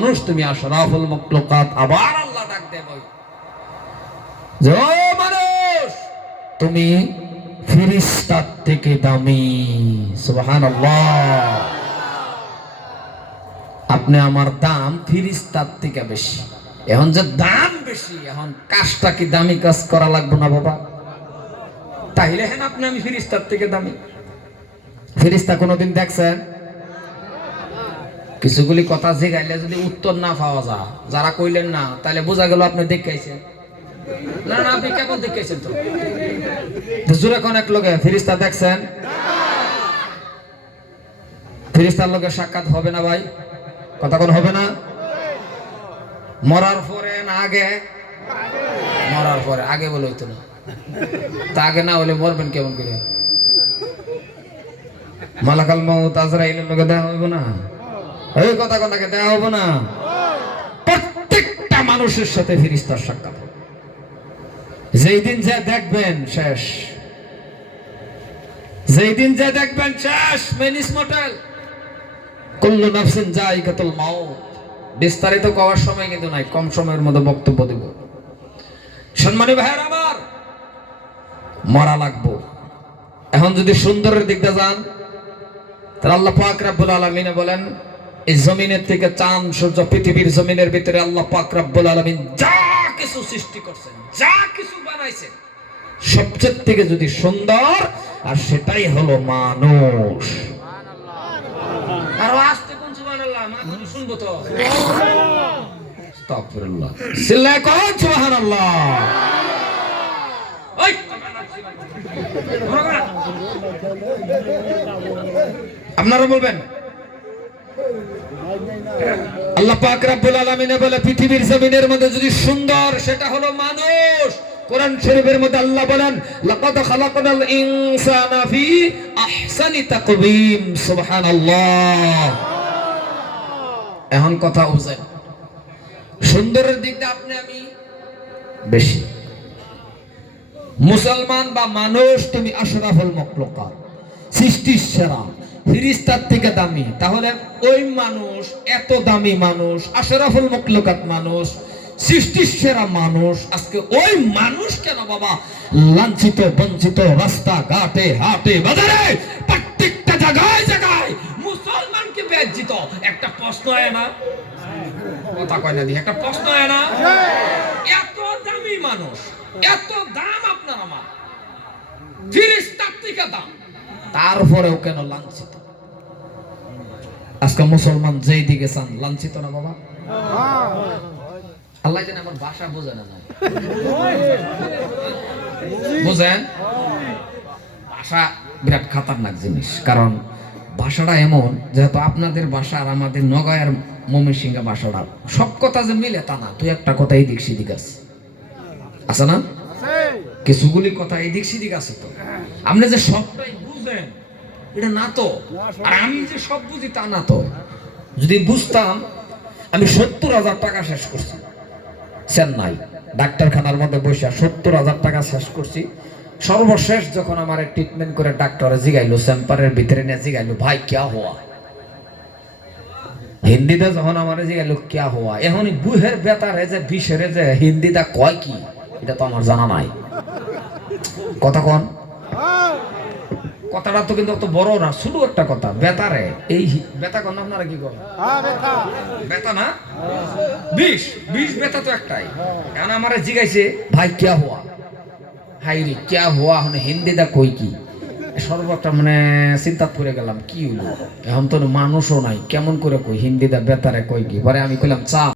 মানুষ তুমি আশরাফুল মাখলুকাত। আবার আল্লাহ ডাক দেয় যে ও মানুষ তুমি ফেরেশতার থেকে দামি। সুবহানাল্লাহ। আপনি আমার দাম ফেরেশতার থেকে বেশি। এখন যে দাম বেশি, এখন কাজটা কি দামি কাজ করা লাগবে না বাবা? তাইলে হেন আপনি আমি ফেরেশতার থেকে দামি। ফেরেশতা কোনোদিন দেখছেন? কিছুগুলি কথা জিগাইলে যদি উত্তর না পাওয়া যায়, যারা কইলেন না, তাহলে বোঝা গেল আপনি দেখাইছেন না। না, আপনি কেমন দেখাইছেন? তো জোরে কোন এক লোকে ফেরেশতা দেখছেন? ফেরেশতার লোকের সাক্ষাৎ হবে না ভাই? কথা কোন হবে না? মরার পরে না আগে? মরার পরে। আগে বলে হইতো না। তা আগে না হলে মরবেন কেমন করে? মালাকাল মাউত আজরাইলের লোকে দেখা হইব না? এই কথা কোনটাকে দেওয়া হবে না? প্রত্যেকটা মানুষের সাথে ফেরেশতার সাক্ষাৎ। যেই দিন যা দেখবেন শেষ, যেই দিন যা দেখবেন শেষ। মেনিস মোটেল কুল্লু নাফসিন যায়িকাতুল মাউত। বিস্তারিত করার সময় কিন্তু নাই, কম সময়ের মধ্যে বক্তব্য দেব। সম্মানী ভাইয়ের আমার, মরা লাগবো। এখন যদি সুন্দরের দিকটা যান, তাহলে আল্লাহ পাক রব্বুল আলামিন বলেন, এই জমিনের থেকে চাঁদ সূর্য, পৃথিবীর জমিনের ভিতরে আল্লাহ পাক রব্বুল আলামিন যা কিছু সৃষ্টি করছেন, যা কিছু বানাইছেন, সবচেয়ে থেকে যদি সুন্দর, আর সেটাই হলো মানুষ। আর আস্তে কোন সুবহানাল্লাহ, মানুষ শুনবো তো। আস্তাগফিরুল্লাহ। সিল্লায় কোন সুবহানাল্লাহ। ওই আপনারা বলবেন। আল্লাহ পাক রব্বুল আলামিন বলে, পৃথিবীর জমিনের মধ্যে যদি সুন্দর, সেটা হলো মানুষ। কোরআন শরীফের মধ্যে আল্লাহ বলেন, লাকাদ খালাকনাল ইনসানা ফি আহসানি তাকওয়িম। সুবহানাল্লাহ। এখন কথা বুঝেন, সুন্দরের দিকটা আপনি আমি বেশি। মুসলমান বা মানুষ তুমি আশরাফুল মাখলুকাত, সৃষ্টির সেরা, ফেরেশতার থেকে দামি। তাহলে ওই মানুষ, এত দামি মানুষ, আশরাফুল মাখলুকাত মানুষ, সৃষ্টির সেরা মানুষ, আজকে ওই মানুষ কেন বাবা লাঞ্ছিত, বঞ্চিত, রাস্তা ঘাটে, হাটে, বাজারে, প্রত্যেকটা জায়গায় জায়গায় মুসলমানকে বেজ্জিত? একটা প্রশ্ন হয় না? কথা কয় না দি, একটা প্রশ্ন হয় না? এত দামি মানুষ, এত দাম আপনার আমার, ফেরেশতার থেকে দাম, তারপরেও কেন লাঞ্ছিত? আজকে মুসলমান যেই দিকে চান, লাঞ্ছিত না বাবা? আল্লাহ জানে আমার ভাষা বোঝে না। বুঝেন? ভাষা বিরাট খাতারনাক জিনিস। কারণ ভাষাটা এমন, যেহেতু আপনাদের ভাষা আর আমাদের নগয়ার ময়মনসিংহ ভাষাটা সব কথা যে মিলে তা না। তুই একটা কথা এদিক সেদিক আছে না? কিছুগুলি কথা এদিক সেদিক আছে। তো আপনি যে সবটাই বুঝেন এটা না তো, আর আমি যে সব বুঝি তা না তো। যদি বুঝতাম, আমি 70,000 টাকা শেষ করছি চেন্নাই ডাক্তারখানার মধ্যে বসে, 70,000 টাকা শেষ করছি। সর্বশেষ যখন আমার ট্রিটমেন্ট করে ডাক্তারে জিগাইলো, চেম্বারের ভিতরে নিয়ে জিগাইলো, ভাই ক্যা হওয়া, হিন্দিতে যখন আমার জিগাইলো ক্যা হওয়া, এখনই বুহের বেতারে যে বিষের যে হিন্দিটা কয় কি, এটা তো আমার জানা নাই। কথা কন, কথাটা তো কিন্তু অত বড় না, শুধু একটা কথা, বেতারে। এই বেতা কন আপনারা কি করেন? বেতা না, বিষ, বিষ বেতা তো একটাই। এখন আমার জিগাইছে, ভাই ক্যা হওয়া, হাই রে ক্যা হওয়া, মানে হিন্দিটা কই কি? সর্বটা মানে চিন্তা করে গেলাম কি হইলো। এখন তো মানুষও নাই, কেমন করে কই হিন্দিটা বেতারে কই কি? পরে আমি কইলাম চা।